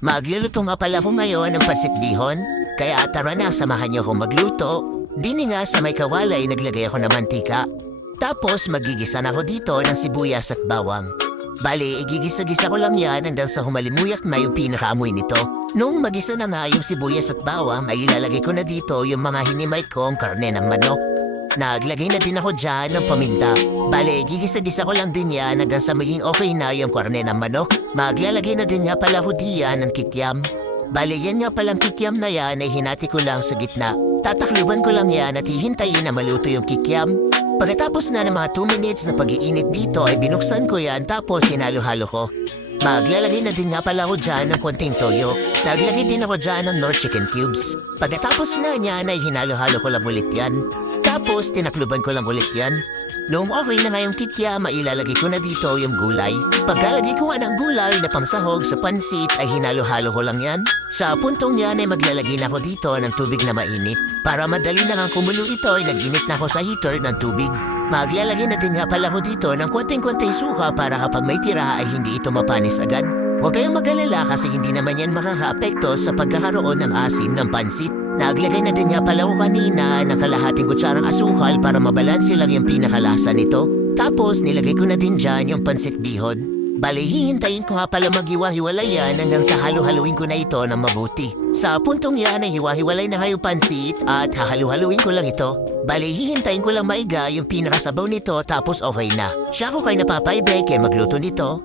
Magluluto nga pala ko ngayon ng pansit bihon, kaya tara na samahan niyo akong magluto. Dini nga sa may kawalay naglagay ako ng mantika. Tapos magigisa na ako dito ng sibuyas at bawang. Bale, igigisa-gisa ko lang yan hanggang sa humalimuyak na yung pinakaamoy nito. Nung magisa na nga yung sibuyas at bawang ay ilalagay ko na dito yung mga hinimay kong karne ng manok. Naglagay na din ako dyan ng paminta. Bale, gigisa-gisa ko lang din yan hanggang sa maging okay na yung karne ng manok. Maglalagay na din nga pala ko diyan ng kikiam. Bale, yan nga palang kikiam na yan ay hinati ko lang sa gitna. Tatakluban ko lang yan at hihintayin na maluto yung kikiam. Pagkatapos na ng mga 2 minutes na pag-iinit dito ay binuksan ko yan tapos hinalo-halo ko. Maglalagay na din nga pala ako dyan ng konting toyo. Naglagay din ako dyan ng Knorr chicken cubes. Pagkatapos na niyan ay hinalo-halo ko lang ulit yan. Tapos tinakluban ko lang ulit yan. Noong okay na nga yung kikiam, mailalagay ko na dito yung gulay. Pagkalagay ko nga ng gulay na pangsahog sa pansit ay hinalo-halo ko lang yan. Sa puntong yan ay maglalagay na ako dito ng tubig na mainit. Para madali na nga kumulo ito ay nag-init na ako sa heater ng tubig. Maglalagay na din nga pala ko dito ng konting-konting suka para kapag may tira ay hindi ito mapanis agad. Huwag kayong mag-alala kasi hindi naman yan makaka-apekto sa pagkakaroon ng asim ng pansit. Naglagay na din nga pala ko kanina ng kalahating kutsarang asukal para mabalanse lang yung pinakalasa nito. Tapos nilagay ko na din dyan yung pansit bihon. Bale, hihintayin ko nga pala maghiwa-hiwalay yan hanggang sa halu-haluin ko na ito ng mabuti. Sa puntong yan ay hiwa-hiwalay na nga yung pansit at hahalu-haluin ko lang ito. Bale, hihintayin ko lang maiga yung pinakasabaw nito tapos okay na. Siya ko kayo napapaibig kaya magluto nito.